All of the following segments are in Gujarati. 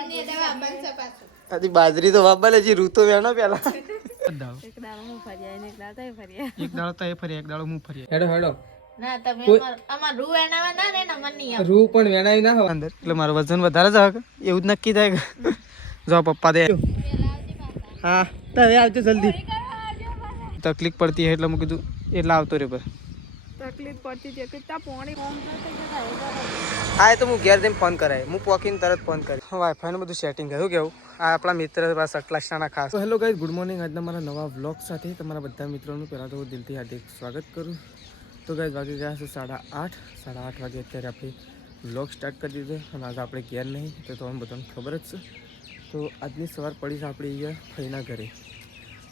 આથી બાજરી તો વાપા લેજી રૂતો વેણો પેલા એક દાડો હું ફર્યા ને એક દાડો તય ફર્યા એક દાડો તો એ ફરી એક દાડો હું ફરી હેડો હેડો ના તમે અમાર રૂ એનાવા ના ને નમન નહીં રૂ પણ વેણાય ના હોય અંદર એટલે મારું વજન વધારે જ હકે એવું જ નક્કી થાય કે જો પપ્પા દે હા તો હવે આવજો જલ્દી તકલીફ પડતી હે એટલે મેં કીધું એટલે આવતો રે પર તકલીફ પડતી છે કે તા પોણી કોમ હા એ તો હું ઘેર જઈને ફોન કરાય હું પોકીને તરત ફોન કરી વાઈફાઈનું બધું સેટિંગ થયું કેવું આ આપણા મિત્ર સટલાસના ખાસ હેલો ગાઈઝ ગુડ મોર્નિંગ આજના મારા નવા વ્લોગ સાથે તમારા બધા મિત્રોનું પહેલાં તો દિલથી હાર્દિક સ્વાગત કરું તો ગાઈઝ વાગી ગયા છે 8:30 વાગે અત્યારે આપણે વ્લોગ સ્ટાર્ટ કરી દીધો અને આજે આપણે ઘેર નહીં તો તમને બધાને ખબર જ છે તો આજની સવાર પડી છે આપણે અહીંયા ફઈના ઘરે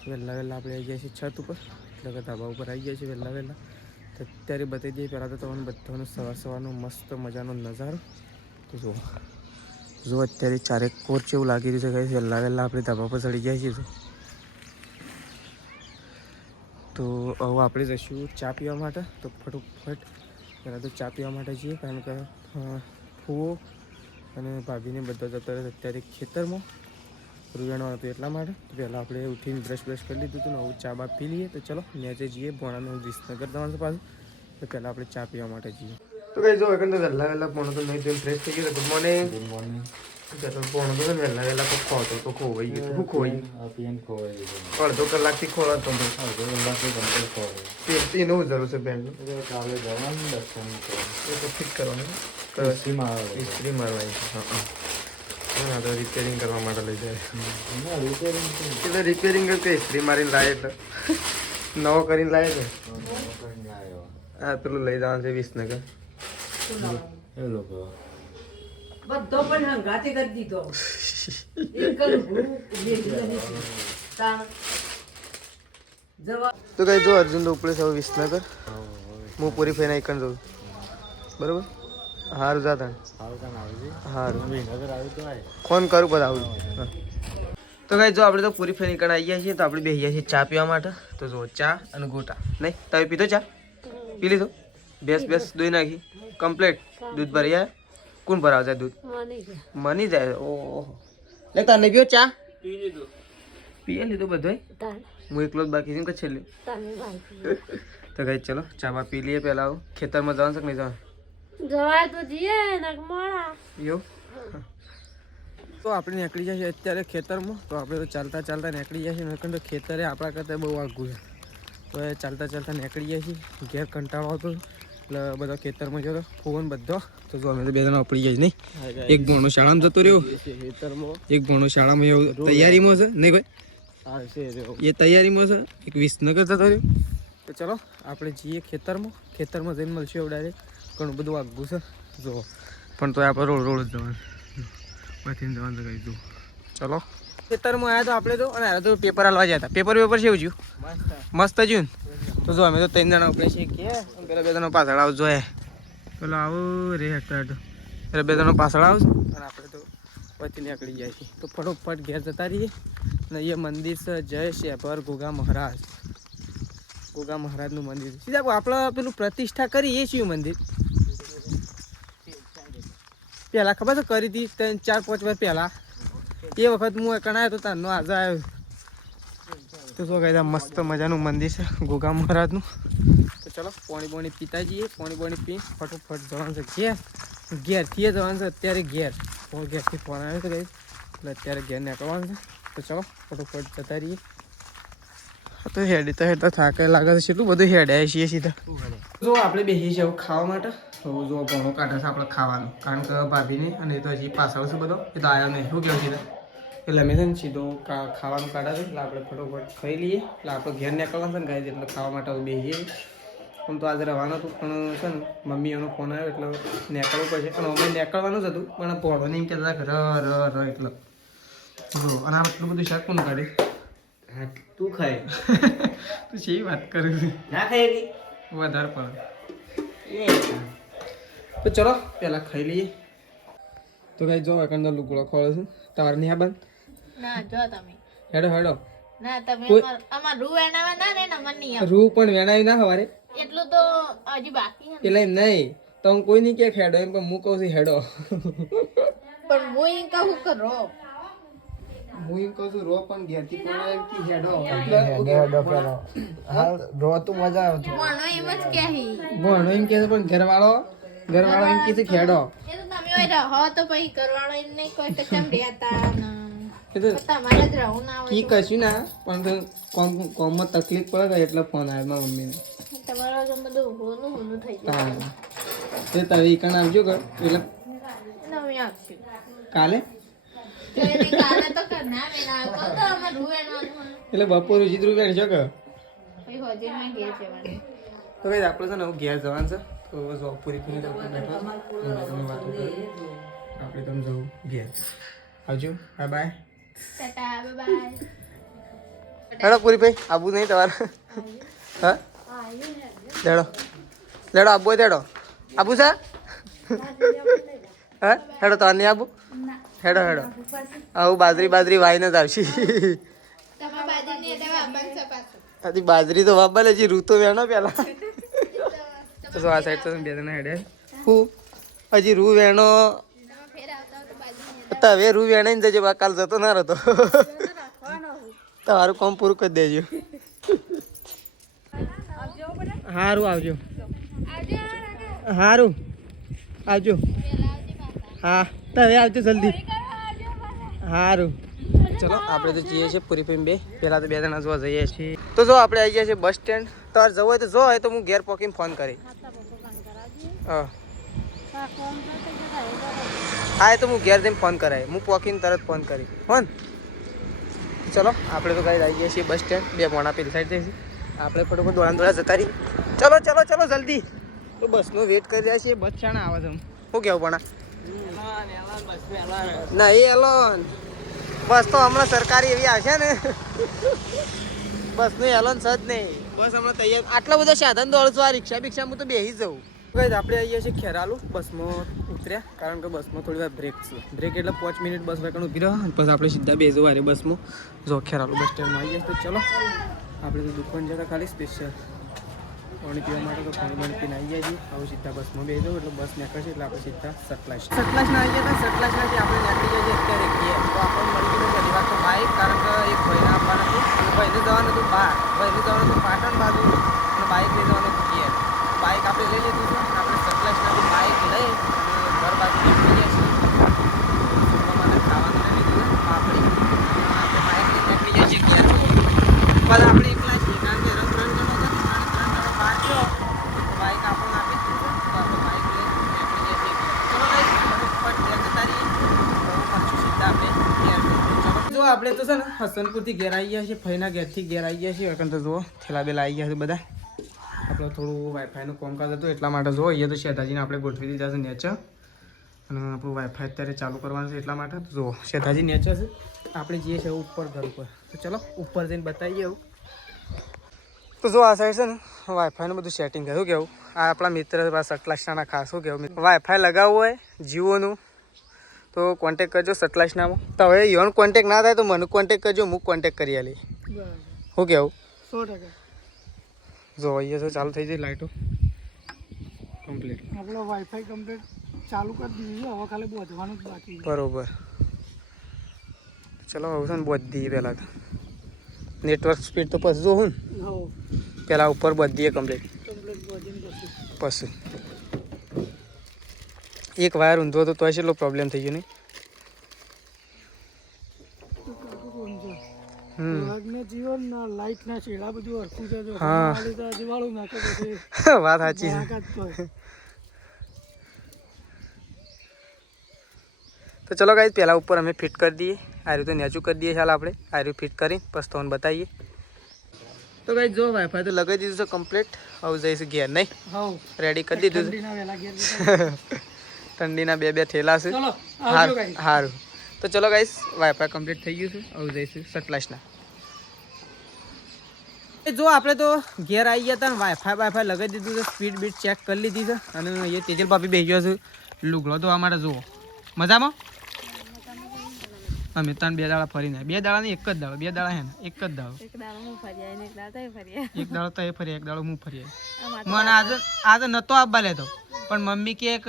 વહેલા આપણે આવી ગયા છીએ છત ઉપર એટલે કે ધાબા ઉપર આવી ગયા છીએ વહેલા તો અત્યારે બતાવી દઈએ પહેલાં તો તમને બધાનો સવારનો મસ્ત મજાનો નજારો તો જો અત્યારે ચારેક કોર જેવું લાગી રહ્યું છે કે વહેલા આપણે ધાબા પર ચડી ગયા છીએ તો હવે આપણે જઈશું ચા પીવા માટે તો ફટોફટ પહેલાં તો ચા પીવા માટે જઈએ કારણ કે ફૂવો અને ભાભીને બધા જતા રહે અત્યારે ખેતરમાં રૂવેણો હતો એટલા માટે તો પહેલાં આપણે ઉઠીને બ્રશ કરી લીધું હતું ને હવે ચા બા પી લઈએ તો ચલો નેચે જઈએ ભોણાનું વિસનગર જવાનું પાછું તો પહેલાં આપણે ચા પીવા માટે જઈએ તો કઈ જો એકંદર વહેલા ભોણો તો નહીં ધોઈને ફ્રેશ થઈ ગયો ગુડ મોર્નિંગ ભોણો તો વહેલા તો ખોતો તો ખોવાઈ ગયું શું ખોવાઈ અડધો કલાકથી ખોવાતો એનું જરૂર છે બેન ફિટ કરવાનું ઇસ્ત્રી મારવાની હા તો રિપેરિંગ કરવા માટે લઈ જાય એટલે રિપેરિંગ કે ઇસ્ત્રી મારીને લાવે એટલે નવો કરીને લાવે છે હા પેલું લઈ જવાનું છે વિસનગર બધો પણ હંગાતે કરી દીધો તો કઈ જો અર્જુન તો ઉપડે છે હવે વિસનગર હું પૂરી ફઈને એકણ જઉં બરોબર હારું જાતા હારું ફોન કરું બધા આવું તો કઈ જો આપણે તો પૂરી ફઈને એકણ આવી ગયા છીએ તો આપણે બેસી ગયા છીએ ચા પીવા માટે તો જો ચા અને ગોટા નહીં તમે પીધો ચા પી લીધો બેસ દોઈ નાખી કમ્પ્લીટ દૂધ ભરી જાય કોણ ભરાવ જાય દૂધ મની જાય ઓહો લે તને પીઓ ચા પી લીધું બધું હું એકલો જ બાકી છું કે છેલ્લે તો કઈ ચલો ચા બા પી લઈએ પહેલા આવું ખેતરમાં જવાનું છે કે નહીં જવાનું જવાય તો જઈએ નક મોડા એવું તો આપણે નીકળી જઈએ અત્યારે ખેતરમાં તો આપણે તો ચાલતા નીકળી જઈએ છીએ તો ખેતરે આપણા કરતાં બહુ આઘું છે તો એ ચાલતા નીકળી જાય છીએ ઘેર કંટાળો આવતો એટલે બધો ખેતરમાં જતો ફોન બધો તો જો અમે તો બે જણા ઉપડી જાય નહીં એક ભણો શાળામાં જતો રહ્યો એક ભણો શાળામાં એવું તૈયારીમાં છે નહીં ભાઈ એ તૈયારીમાં છે એક વિસનગર જતો રહ્યો તો ચલો આપણે જઈએ ખેતરમાં જઈને મળશું એવું ડાયરેક્ટ ઘણું બધું આઘું છે જો પણ તો આપણે રોડ જ જવાનું પછી જવાનું કઈ જુઓ ચલો ખેતરમાં આવ્યા તો આપણે તો અને આવ્યા તો પેપર હાલવા ગયા હતા પેપર છે એવું જ્યું મસ્ત જ્યું તો જો અમે તો 3 જણા ઉપડે છીએ કે પેલા 2 જણા પાછળ આવજો એ પેલો આવો રે હતા તો પેલા 2 જણા પાછળ આવજો અને આપણે તો પછી નીકળી જાય છે તો ફટોફટ ઘેર જતા રહીએ અને એ મંદિર છે જય શેભર ગોગા મહારાજનું મંદિર સીધા આપણે પેલું પ્રતિષ્ઠા કરી એ છીએ મંદિર પહેલાં ખબર છે કરી હતી 3-4-5 વર્ષ પહેલાં એ વખત હું એકણ આવ્યો તો તારનો આજે આવ્યો તો શું કહે મસ્ત મજાનું મંદિર છે ગોગા મહારાજનું તો ચલો પાણી પીતા જઈએ પાણી પી ફટોફટ જવાનું છે ઘેરથી જવાનું છે અત્યારે ઘેરથી ફોન આવ્યો છે કઈ એટલે અત્યારે ઘેર નીકળવાનું છે તો ચલો ફટોફટ જતા રહીએ તો હેડતા થાકે લાગે છે એટલું બધું હેડાય છીએ સીધા જો આપણે બેસી છીએ ખાવા માટે તો જો ઘણો કાઢે છે આપણે ખાવાનું કારણ કે ભાભીને અને એ તો હજી પાછળ છે બધો એ તો આવ્યો નહીં શું કહેવું સીધા એટલે અમે છે ને સીધું ખાવાનું કાઢા છે એટલે આપણે ફટોફટ ખાઈ લઈએ એટલે આપણે ઘેર નીકળવાનું છે ને ગાય એટલે ખાવા માટે બેસીએ પણ તો આજે રહેવાનું હતું પણ છે ને મમ્મીઓનો ફોન આવ્યો એટલે નીકળવું પડશે અને અમે નીકળવાનું જ હતું પણ પોળો નહીં કહેતા ર એટલે જો અને આટલું બધું શાક કોણ કાઢે તું ખાય તું છે વાત કરે છે ના ખાય વધારે પડે તો ચલો પહેલાં ખાઈ લઈએ તો કઈ જો એકંદર લુગડો ખોળે છે તમારે નહીં બંધ ના જો તમે હેડો ના તમે અમાર રૂ એનાવા ના ને નમન નહીં રૂ પણ વેણાવી ના હવારે એટલું તો હજી બાકી છે એટલે એમ નહીં તો હું કોઈ નહીં કે હેડો એમ પણ હું કહું છું હેડો પણ હું ઈ કહું કરો હું એમ કહું છું રો પણ ઘેરથી પણ એમ કે હેડો રો તો મજા આવતી ભણો એમ જ કહી ભણો એમ કે પણ ઘરવાળો એમ કે ખેડો એ તો તમે હોય રહો તો પછી કરવાળો એમ નહીં કોઈ તો કેમ રહેતા ને એ તો તમારે જ રહું ના ઈ હોય કશું ના પણ તો કોમમાં તકલીફ પડે કે એટલે ફોન આવ્યો મારા મમ્મીને તો તમારો તો બધું હોનું થઈ જાય હા તે તમે ઈકણ આવજો કર એટલે તમે આપશું કાલે તો એને કાલે તો કર ના મેના તો અમાર રૂ એનવાનું એટલે બપોર ઉજીત રૂપિયા છો કે પછી હોજે માં ઘેર જવાનું તો કઈ આપણે છે ને હું ઘેર જવાનું છે તો જોબ પૂરી કરીને તો આપણે બેઠો છું. વાતો કરીએ. આપણે તમે જવું ઘેર આવજો બાય બાય ટાટા બાય હેડો પૂરી ભાઈ આબુ નહીં તમારે હા લેડો લેડો આબુ હોય તેડો આબુ છે હા હેડો તો નહીં આબુ હેડો હેડો આવું બાજરી વાઈને જ આવશે તમાર બાજુ ની એટલે આપણ છે પાછું હજી બાજરી તો વાપરે હજી રૂ તો વેણો પેલા તો શું આ સાઈડ તો બે જણા હેડે હું હજી રૂ વેણો તમે ફેર આવતા તો બાજુ તો હવે રૂ વેણાઈને જજો બા કાલ જતો ના રહેતો તમારું કામ પૂરું કરી દેજો સારું આવજો સારું આવજો હા તો હવે આવજો જલ્દી સારું ચલો આપણે તો જઈએ છીએ પૂરી પીને બે પહેલાં તો બે જણા જોવા જઈએ છીએ તો જો આપણે આવી ગયા છીએ બસ સ્ટેન્ડ તમારે જવું હોય તો જો હોય તો હું ઘેર પોકીને ફોન કરી હા હા એ તો હું ઘેર જઈને ફોન કરાય હું પોકીને તરત ફોન કરી ફોન ચલો આપણે તો કાંઈ આવી ગયા છીએ બસ સ્ટેન્ડ બે મોણા પેલી સાઈડ જઈશું આપણે ફટોફટ દોડા જતા રહી ચલો ચલો ચલો જલ્દી તો બસનો વેટ કરી રહ્યા છીએ બસ શાણા આવે છે શું કહેવું પણ ના એ એલોન બસ તો હમણાં સરકારી એવી આવશે ને બસનું એલોન છે જ નહીં બસ હમણાં તૈયાર આટલા બધા સાધન દોડું છું આ રિક્ષા બિક્ષા હું તો બેસી જ જવું આપણે આવીએ છીએ ખેરાલુ બસમાં ઉતર્યા કારણ કે બસમાં થોડી વાર બ્રેક છે બ્રેક એટલે 5 મિનિટ બસ વાગણ ઉભી રહ્યો પછી આપણે સીધા બેસવું વારે બસમાં જો ખેરાલુ બસ સ્ટેન્ડમાં આવી ગયા તો ચલો આપણે તો દુકાન જતા ખાલી સ્પેશિયલ પાણી પીવા માટે તો પાણી પીને આવી જાય છે હવે સીધા બસમાં બેસી એટલે બસ નીકળશે એટલે આપણે સીધા સતલાસના આવી ગયા હતા સતલાસનાથી આપણે નીકળી જઈએ અત્યારે ઘેર તો આપણને મળી ગયું પહેલી વાર તો બાઇક કારણ કે એક ભાઈને આપવાનું હતું ભાઈને જવાનું હતું બહાર ભાઈને જવાનું હતું પાટણ બાજુ અને બાઇક લઈ જવાનું હતું ઘેર બાઇક આપણે લઈ લીધું છે આપણે સતલાસનાથી બાઇક લઈ અને ઘર બાજુ નીકળી ગયા છીએ સુરવા માટે ખાવાનું લઈ લીધું છે આપણે બાઇક લઈને નીકળી જાય છે ઘેર પણ આપણે એકલા છીએ કારણ કે રસ 3 જણો હતા અને 3 જણો બહાર ગયો બાઇક આપણને આપી જ દીધું તો આપણે બાઇક લઈને નીકળી જાય છે ચલો ગાઈસ ફટાફટ ઘેર જતા રહીએ પાછું સીધા આપણે ઘેર ચલો જો આપણે તો છે ને હસનપુરથી ઘેર આવી ગયા છીએ ફઈના ઘેરથી ઘેર આવી ગયા છીએ કારણ તો જુઓ થેલા બેલા આવી ગયા છે બધા આપણે થોડું વાઈફાઈનું કામકાજ હતું એટલા માટે જો અહીંયા તો શેઠાજીને આપણે ગોઠવી દીધા છે નેચર અને આપણું વાઈફાઈ અત્યારે ચાલુ કરવાનું છે એટલા માટે જુઓ શેઠાજી નેચર છે આપણે જઈએ છીએ ઉપર ઘર ઉપર તો ચલો ઉપર જઈને બતાવીએ એવું તો જો આ સાઈડ છે ને વાઈફાઈનું બધું સેટિંગ થયું કેવું આ આપણા મિત્ર સતલાસના ખાસ શું કહેવું વાઈફાઈ લગાવવું હોય જીઓનું તો કોન્ટેક કરજો સતલાસનામાં તો હવે યોન કોન્ટેક ના થાય તો મને કોન્ટેક કરજો હું કોન્ટેક કરી આલી શું કહેવું 100% જો અહીંયા તો ચાલુ થઈ જાય લાઈટો કમ્પ્લીટ આપણો વાઈફાઈ કમ્પ્લીટ ચાલુ કરી દીધી હવે ખાલી બોધવાનું જ બાકી બરોબર ચલો હવે છે ને બોધ દઈએ પહેલાં તો નેટવર્ક સ્પીડ તો પછી જોઉં ને પહેલાં ઉપર બોધ દઈએ કમ્પ્લીટ પછી એક વાયર ઊંધો હતો તો એટલો પ્રોબ્લેમ થઈ ગયો નહીં વાત સાચી છે તો ચલો ગાઈસ પહેલાં ઉપર અમે ફિટ કરી દઈએ આ રીતે નેચું કરી દઈએ ચાલ આપણે આ રીતે ફિટ કરી પછી તમને બતાવીએ તો ગાઈસ જો વાઈફાઈ તો લગાવી દીધું છે કમ્પ્લીટ હવે જઈશું ઘેર નહીં રેડી કરી દીધું છે ઠંડીના બે થેલા છે સારું તો ચલો ગાઈસ વાઈફાઈ કમ્પ્લીટ થઈ ગયું છે હવે જઈશું સતલાસના જો આપણે તો ઘેર આવી ગયા હતા ને વાઈફાઈ લગાવી દીધું છે સ્પીડ બીટ ચેક કરી લીધી છે અને એ તેજલ ભાભી બેસી ગયો છે લુગડો તો અમારે જુઓ મજામાં અમે ત્રણ 2 દાડા ફરીને 2 દાડા નહીં એક જ દાડો 2 દાડા હે ને એક જ દાડો એક દાડો હું ફર્યા એક દાડો તો એ ફર્યા એક દાડો હું ફર્યા મને આજે નતો આવવા લેતો પણ મમ્મી કે એક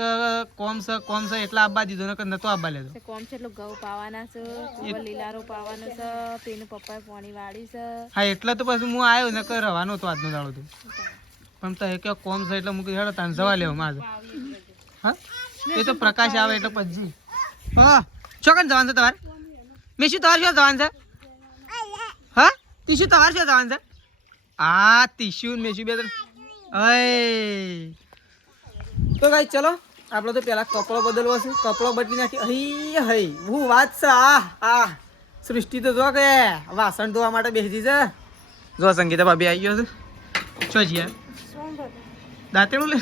કોમ છે એટલા આવવા દીધો ને નતો આવવા લેતો. કોમ છે એટલું ઘઉં પાવાના છે, તુવેર લીલારો પાવાનો છે, પેલું પપ્પાએ પાણી વાળી છે. હા એટલે તો પછી હું આવ્યો ને કઈ રવાનો હતો આજનો દાડો તો. પણ તો એ કે કોમ છે એટલે મૂકી હેડો તાન જવા લેવો મારે. હા એ તો પ્રકાશ આવે એટલે પછી હા ચોકન જવાનું છે તમારે? મેં શું તમારે શું જવાનું છે? હા તીશું તમારે શું જવાનું છે? આ તીશું મેં શું બે તો ગાઈ ચલો આપણે તો પેલા કપડો બદલવો છે. કપડો બદલી નાખી અહીં હઈ હું વાત છે. આ સૃષ્ટિ તો જો કે વાસણ ધોવા માટે બેસી છે. જો સંગીતા ભાભી આવી ગયો છે. શું છે દાંતેડું લે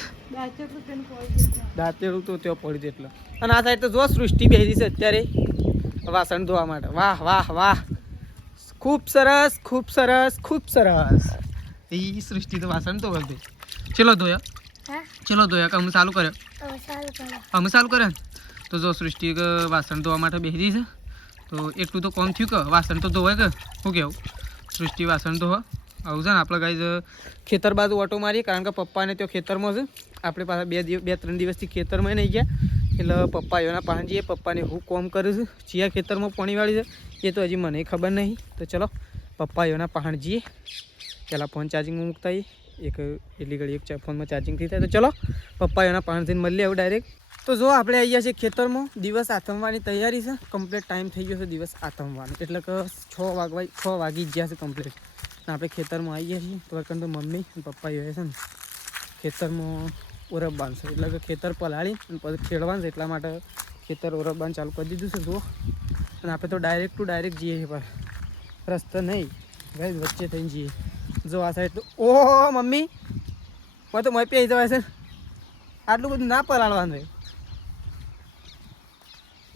દાંતેડું તો ત્યાં પડી છે એટલે. અને આ સાઈડ તો જો સૃષ્ટિ બેસી છે અત્યારે વાસણ ધોવા માટે. વાહ વાહ વાહ ખૂબ સરસ ખૂબ સરસ ખૂબ સરસ. એ સૃષ્ટિ તો વાસણ તો કરતી. ચલો ધોયા ચલો ધોયા કે અમે ચાલુ કર્યો અમે ચાલુ કર્યો તો જો સૃષ્ટિ વાસણ ધોવા માટે બેસી છે. તો એટલું તો કોમ થયું કે વાસણ તો ધોવાય કે શું કહેવું? સૃષ્ટિ વાસણ ધોવા આવું છે ને આપણે ગાઈ ખેતર બાજુ ઓટો મારીએ કારણ કે પપ્પાને ત્યાં ખેતરમાં છે. આપણે પાછા 2-3 દિવસથી ખેતરમાં નહીં ગયા એટલે પપ્પા એના પાસે જઈએ. પપ્પાને હું કોમ કરું છું ચિયા ખેતરમાં પાણી વાળી છે એ તો હજી મને ખબર નહીં. તો ચલો પપ્પા એના પાસે જઈએ. પહેલાં ફોન ચાર્જિંગમાં મૂકતા આવીએ. એટલી ઘડી એક ફોનમાં ચાર્જિંગ થઈ થાય. તો ચલો પપ્પા એના પાસે જઈને મળીએ આવું ડાયરેક્ટ. તો જો આપણે આવી ગયા છીએ ખેતરમાં. દિવસ આથમવાની તૈયારી છે. કમ્પ્લીટ ટાઈમ થઈ ગયો છે દિવસ આથમવાનો એટલે કે 6 વાગી ગયા છે કમ્પ્લીટ. ને આપણે ખેતરમાં આવી ગયા છીએ. તો તો મમ્મી અને પપ્પા એ છે ને ખેતરમાં ઓરબવાનું છે એટલે કે ખેતર પલાળી અને પછી ખેડવાનું છે એટલા માટે ખેતર ઓરબવાનું ચાલુ કરી દીધું છે. જુઓ અને આપણે તો ડાયરેક્ટ ટુ ડાયરેક્ટ જઈએ છીએ પણ રસ્તો નહીં ગાઈસ વચ્ચે થઈને જઈએ. જો આ સાઈડ તો ઓહો મમ્મી મેં તો મય પી જવાય છે. આટલું બધું ના પલાળવાનું રહે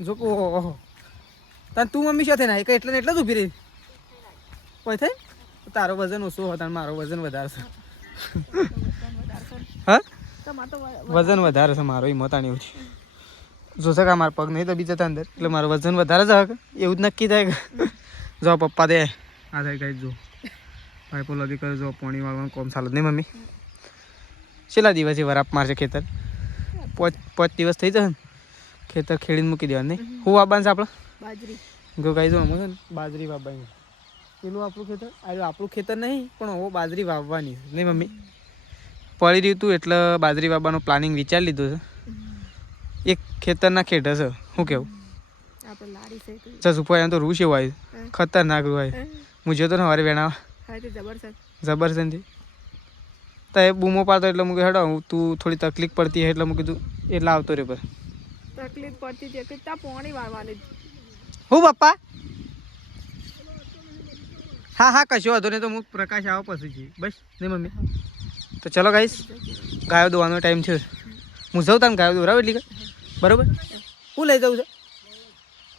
જો ઓહો તાન તું મમ્મી શું થાય ને એટલે જ ઊભી રહી કોઈ થાય. તારો વજન ઓછો હતો મારો વજન વધારે છે. હા વજન વધારે છે મારો હિંમતાની ઓછી જોશે કે મારા પગ નહીં તો બીજા અંદર એટલે મારું વજન વધારે છે એવું જ નક્કી થાય કે જો પપ્પા દે આ થાય કઈ જો પાઇપો લગી કરે જો પાણી વાળવાનું કોમ ચાલુ જ નહીં. મમ્મી છેલ્લા દિવસે વરાપ મારશે ખેતર 5 દિવસ થઈ જશે ને ખેતર ખેડીને મૂકી દેવાનું નહીં. શું વાવવાનું છે આપણે? બાજરી. જો ગાઈ જો અમે છે ને બાજરી વાવવાની. પેલું આપણું ખેતર આપણું ખેતર નહીં પણ હવે બાજરી વાવવાની નહીં મમ્મી. પડી રહ્યું હતું એટલે બાજરી વાવવાનું પ્લાનિંગ વિચારી લીધું છે. એક ખેતરના ખેતર છે શું કેવું? સુપર તો રૂ છે એવું આવ્યું ખતરનાક રૂ આવ્યું. હું જોતો ને હવારે વેણા જબરજસ્ત તો એ બૂમો પાડતો એટલે મૂકી હેડો તું થોડી તકલીફ પડતી એટલે મૂકી તું એટલે આવતો રે પર તકલીફ પડતી છે પાણી વાળવાની હું પપ્પા. હા હા કશો વાંધો નહીં તો હું પ્રકાશ આવો પછી જઈએ બસ નહીં મમ્મી. તો ચલો ગાઈશ ગાયો દોવાનો ટાઈમ થયો. હું જાઉં તાને ગાયો દોરાવ એટલી બરાબર. હું લઈ જાઉં છું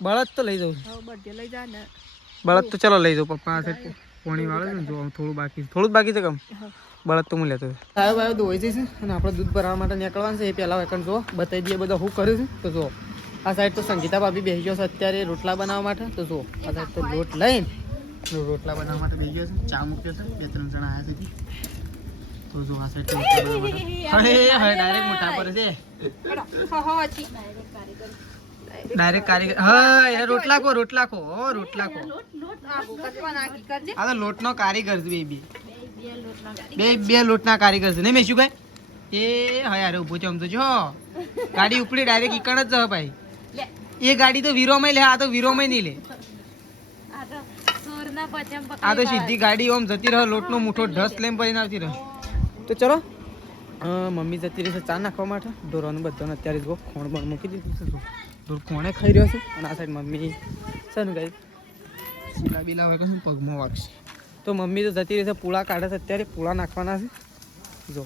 બળદ તો લઈ જાઉં છું બળદ તો ચલો લઈ જાઉં. પપ્પા આ સાઈડ પાણી વાળે છે ને જો થોડું જ બાકી છે કમ બળદ તો હું લેતો ગાયો ગાયો ધોઈ જઈશ અને આપણે દૂધ ભરાવવા માટે નીકળવાનું છે. એ પહેલાં એકણ જો બતાવી દઈએ બધા શું કર્યું છે. તો જો આ સાઈડ તો સંગીતા ભાભી બેસી ગયો છે અત્યારે રોટલા બનાવવા માટે. તો જો આ સાઈડ તો લોટ લઈને રોટલા બનાવવા માટે બેસી ગયો છે. ચા મૂક્યો છે 2-3 જણા આવ્યા છે. તો જો આ સાઈડ ડાયરેક્ટ મોટા પર છે ડાયરેક્ટ કારીગર. હા યાર રોટલા ખો આ તો લોટનો કારીગર છે. બે લોટના કારીગર છે નહીં મેં શું કહે એ હા યાર ઉભો છે આમ તો જો ગાડી ઉપડી ડાયરેક્ટ ઈકણ જ જશે ભાઈ. એ ગાડી તો વીરોમાં લે આ તો વીરોમાં નહીં લે. આ તો સીધી ગાડી ઓમ જતી રહે લોટનો મુઠ્ઠો ઢસ લઈને ભરીને આવતી રહે. તો ચલો મમ્મી જતી રહેશે ચા નાખવા માટે. ઢોરોનું બધાને અત્યારે જો ખોણ પણ મૂકી દીધું છે. ઢોર કોણે ખાઈ રહ્યો છે અને આ સાઈડ મમ્મી છે ને ગાઈ શીલા બીલા હોય કે શું પગમાં વાગશે. તો મમ્મી તો જતી રહેશે પૂળા કાઢે છે અત્યારે પૂળા નાખવાના છે. જો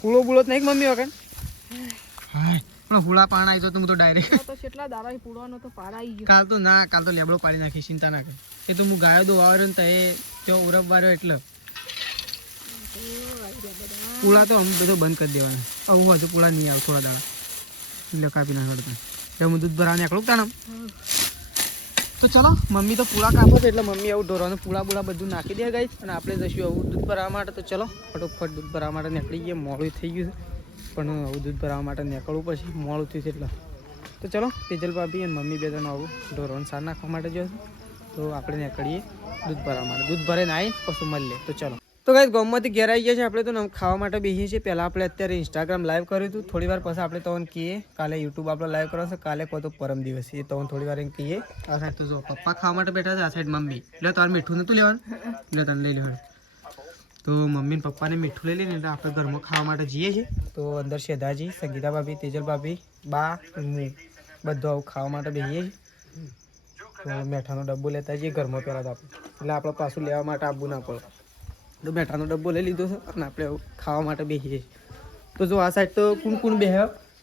પૂળો બુળો જ નહીં મમ્મી વગર હા પણ હુળા પાણ આવી તો હું તો ડાયરેક્ટ કેટલા દાડા પૂળવાનો તો પાડાઈ ગયો. કાલ તો લેબડો પાડી નાખી ચિંતા ના કર. એ તો હું ગાયો દો આવ્યો ને તો એ ત્યાં ઉરબવાર્યો એટલે પૂળા તો અમુક બધો બંધ કરી દેવાના. હું હજુ પૂળા નહીં આવે થોડા દાડા એટલે કાપી નાખવા એટલે હું દૂધ ભરાવા નીકળું તાણ. તો ચલો મમ્મી તો પૂળા કાપો છે એટલે મમ્મી આવું ઢોરવાનું પૂળા બુળા બધું નાખી દે ગાઈસ અને આપણે જઈશું આવું દૂધ ભરાવા માટે. તો ચલો ફટોફટ દૂધ ભરાવા માટે નીકળી ગઈએ. મોડું થઈ ગયું છે પણ હવે દૂધ ભરાવવા માટે નીકળવું પછી મોડું થયું છે એટલે તો ચલો તેજલ ભાભી અને મમ્મી બે જણ આવું ઢોરોને સાર નાખવા માટે જશું તો આપણે નીકળીએ દૂધ ભરાવવા માટે દૂધ ભરાઈને આવી પછી મળીએ તો ચલો તો ગાઈસ ગામમાંથી ઘેર આવી ગયા છે આપણે તો ખાવા માટે બેસીએ છીએ પહેલાં આપણે અત્યારે ઇન્સ્ટાગ્રામ લાઈવ કર્યું હતું થોડી વાર પછી આપણે તમને કહીએ કાલે યુટ્યુબ આપણે લાઈવ કરવાનું છે કાલે કહો તો પરમ દિવસ એ તમને થોડી વાર એમ કહીએ આ સાઈડ તો જો પપ્પા ખાવા માટે બેઠા છે આ સાઈડ મમ્મી એટલે તારે મીઠું નહોતું લેવાનું એટલે તને લઈ લેવાનું તો મમ્મી ને પપ્પાને મીઠું લઈ લઈને એટલે આપણે ઘરમાં ખાવા માટે જઈએ છીએ તો અંદર શ્રદ્ધાજી સંગીતા ભાભી તેજલ ભાભી બા હું બધું આવું ખાવા માટે બેસીએ છીએ તો મેઠાનો ડબ્બો લેતા જઈએ ઘરમાં પહેલાં તો આપણે એટલે આપણે પાછું લેવા માટે આવવું ના પડે તો મેઠાનો ડબ્બો લઈ લીધો છે અને આપણે ખાવા માટે બેસીએ છીએ તો જો આ સાઈડ તો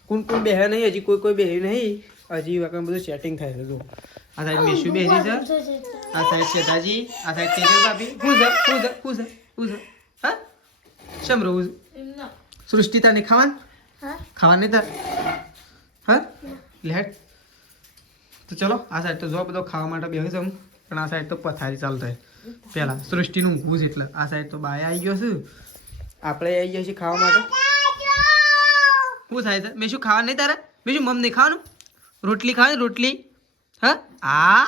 કોણ બેહે નહીં હજી કોઈ બેહ્યું નહીં હજી વખત બધું સેટિંગ થાય છે જો આ સાઈડ મેશુ બેસી છે આ સાઈડ શ્રદ્ધાજી આ સાઈડ તેજલ ભાભી હું છે હા શમ રહું સૃષ્ટિ તાર નહીં ખાવાનું નહીં તાર હા લેટ તો ચલો આ સાઈડ તો જો બધો ખાવા માટે બેસી છે પણ આ સાઈડ તો પથારી ચાલુ થાય પહેલાં સૃષ્ટિનું ઊંઘવું છે એટલે આ સાઈડ તો બાય આવી ગયો છે આપણે આવી ગયા છીએ ખાવા માટે શું થાય છે મેં શું ખાવાનું નહીં તારે મેં શું મમ નહીં ખાવાનું રોટલી ખાવાની રોટલી હા આ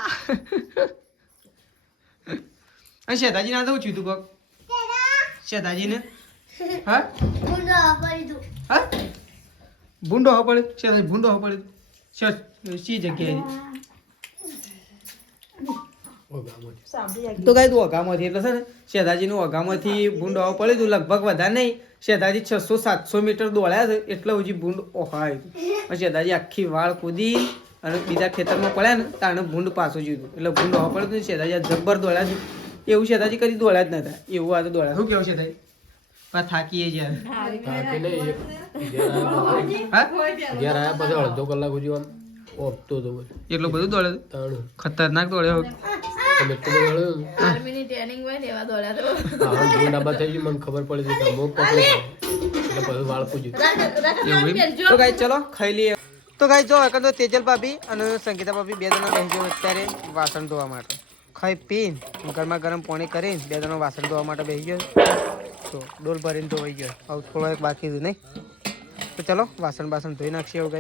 અને શેતાજી ના થવું છું તું કોક શેતાજીને હા હા ભૂંડો હો પડે શેતાજી ભૂંડો હો પડે શી જગ્યાએ તો કઈ તું વઘામાંથી એટલે છે ને શેતાજીનું વઘામાંથી ભૂંડ આવવા પડે તું લગભગ વધારે નહીં શેતાજી 600-700 મીટર દોડ્યા છે એટલે હજી ભૂંડ ઓહાય પછી શેતાજી આખી વાળ કૂદી અને બીજા ખેતરમાં પડ્યા ને તાણે ભૂંડ પાછું જીવ્યું એટલે ભૂંડ આવવા પડે શેતાજી જબ્બર દોડ્યા છે એવું શેતાજી કદી દોડ્યા જ નતા એવું આ તો દોડ્યા શું કેવું શેતાજી પાછા થાકીએ જ્યારે અડધો કલાક સુધી આમ ઓપતો હતો એટલું બધું દોડે ખતરનાક દોડ્યો તમે એટલું બધું દોડ્યો આર્મીની ટ્રેનિંગ હોય ને એવા દોડ્યા તો હા ભૂંડ આબા થઈ ગયું મને ખબર પડી કે અમુક પકડે એટલે બધું વાળ પૂજ્યું તો ગાઈ ચલો ખાઈ લઈએ તો ગાઈ જો એકર તો તેજલ ભાભી અને સંગીતા ભાભી બે જણા બેસી ગયો અત્યારે વાસણ ધોવા માટે ખાઈ પીને ગરમા ગરમ પાણી કરીને બે જણા વાસણ ધોવા માટે બેસી ગયો તો ડોલ ભરીને ધોવાઈ ગયો હવે થોડો એક બાકી છે નહીં તો ચલો વાસણ ધોઈ નાખીએ એવું ગાઈ